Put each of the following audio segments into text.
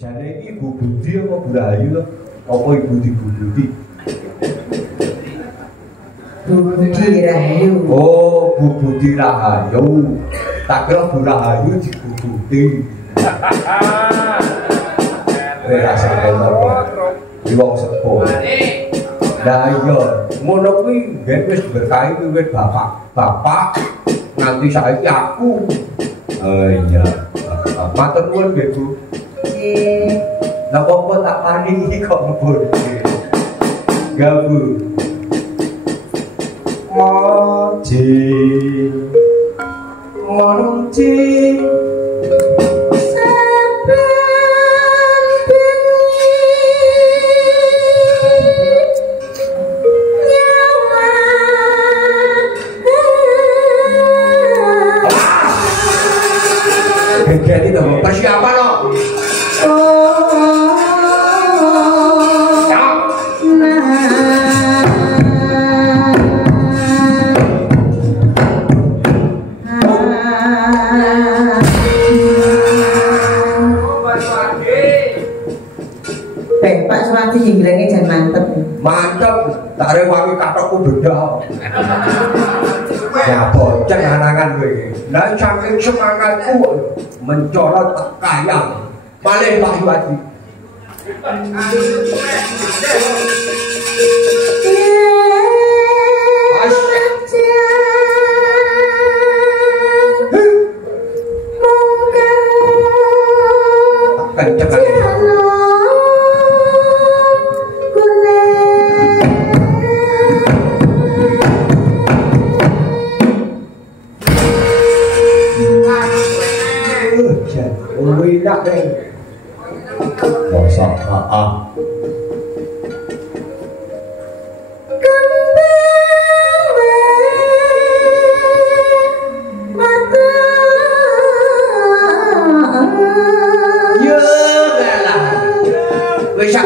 Jane iki Ibu Budi apa Bu Rahayu to? Apa Ibu Budi? Bu Budi Rahayu. Oh, Bu Budi Rahayu. Tak kira Bu Rahayu di Bu Budi. Rasa apa? Di wong sepuh. Lah iya, ngono kuwi ben wis berkahi wiwit bapak nganti saiki aku. Oh iya. Matur nuwun nggih Bu. Nggih. Lah kok tak paringi kok ngebut. Gak Bu. Moji jadi dong persiapan loh. Pak Suwati bilangnya jangan mantep. Mantep, tak rewangi katokku beda. Ya bocah anangan kowe iki. Lah saking semangatku mencolot kayang. Malih Pak Suwati. Enak deh. Bosok, ya lah. Wis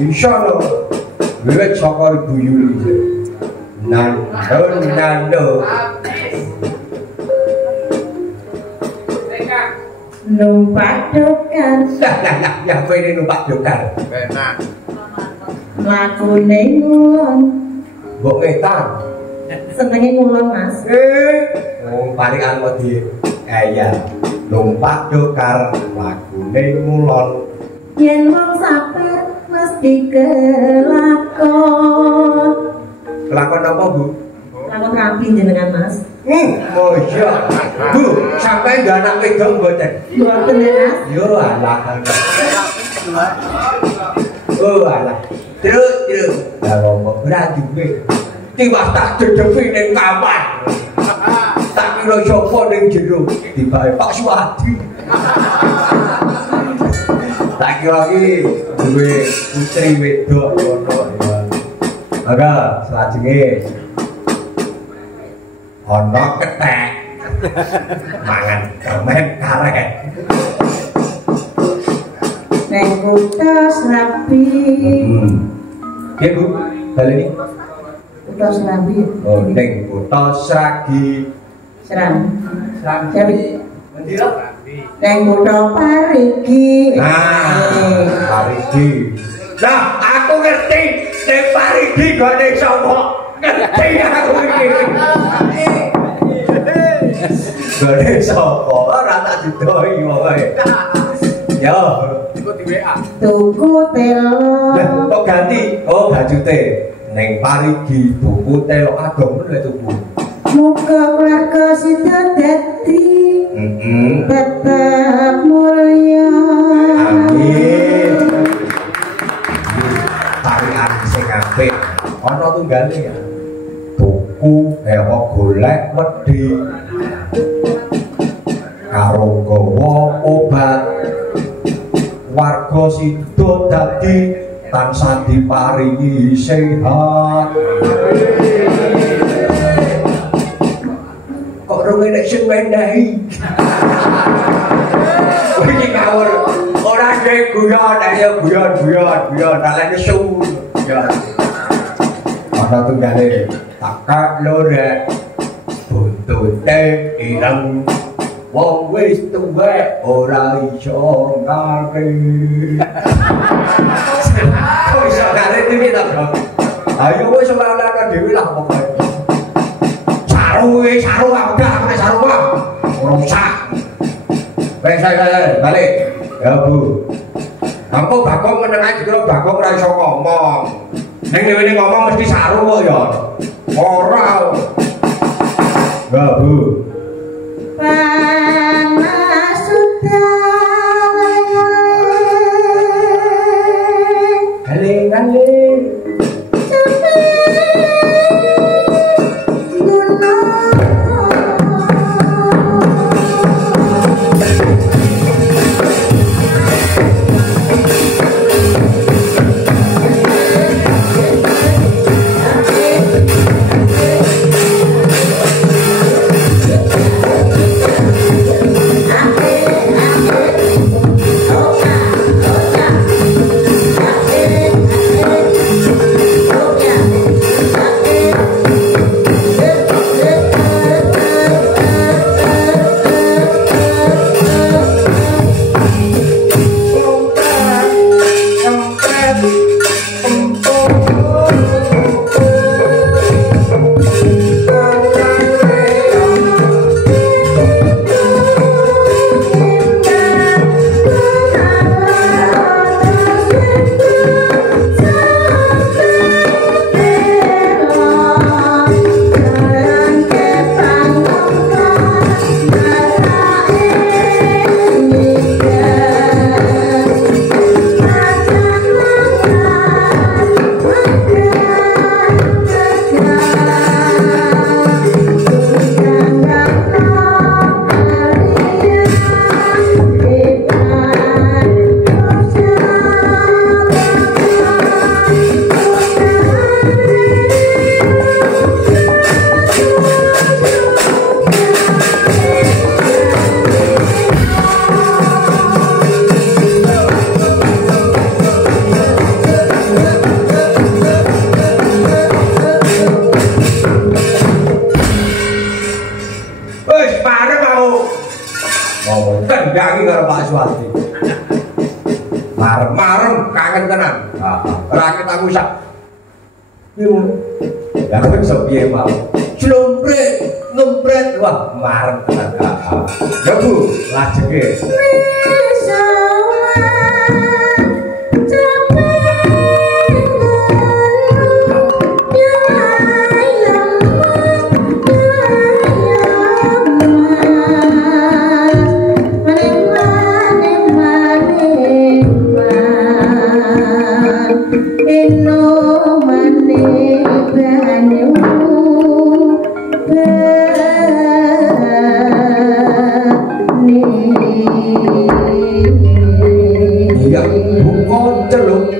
insyaallah wiwit saka Ibu Yuli nando numpak dokar. Ya kowe ini numpak dokar enak Mlakune ngulon. Mbok ngetan Senenge ngulon Mas. Parikan wedi ya numpak dokar lagune ngulon. Yen wong sabar mesti kelakon. Kelakon apa Bu? Kelakon rapi jenengan Mas. Oh iya Bu, sampai nggak anak wedok mboten? Mboten ya Mas. Yo alah. Oh alah. Terus. Lah ngomong ora duwe. Tiwas tak dedepi ning kamar. Tak kira sapa ning jero tibake Pak Suwadi. Tak kira iki duwe putri wedok ngono ya. Maka selajenge ana kethek. Mangan permen karet. Neng kutha Serabi. Ya Bu, baleni. Kutha Serabi. Oh, neng kutha Sragi. Serabi. Endi lho? Neng kutha Parigi. Nah, Parigi. Nah, aku ngerti ning Parigi gone sapa. Ngerti aku iki. Gone sapa ora tak didoi wae. Ya, iku di WA. Tuku telo. Kok ganti? Oh, bajute. Ning Parigi buku telo ageng lho tuku. Muga keluarga sida dadi tetep mulya. Amin. Tarian sing apik ana tunggale ya. Tuku apa golek wedi karo gawa obat warga sida dadi tansah diparingi sehat. Kok rong enek sing menehi. Iki ngawur. Ora dhek guyon, ayo guyon, dalane su. Ya. Ana tunggale takak lore buntute ireng wong wis tuwek ora iso ngarep. Kok iso ngarep iki ta, Bro? Ayo wis sembarang dhewe lah pokoke. Saru aku dah, aku saru ah. Rusak. Wes balik. Ya Bu. Kamu Bagong meneng ae dikira Bagong ora iso ngomong. Ning dhewe ngomong mesti saru kok ya. Ora. Ya Bu. Panas sudah Galing. Kendangi karo Pak Suwati. Marem-marem kangen tenan. Rakit aku sak. Yo. Ya kok iso piye mau? Ngempret wah marem tenan. Ya Bu, lajenge. Iya, bukan celuk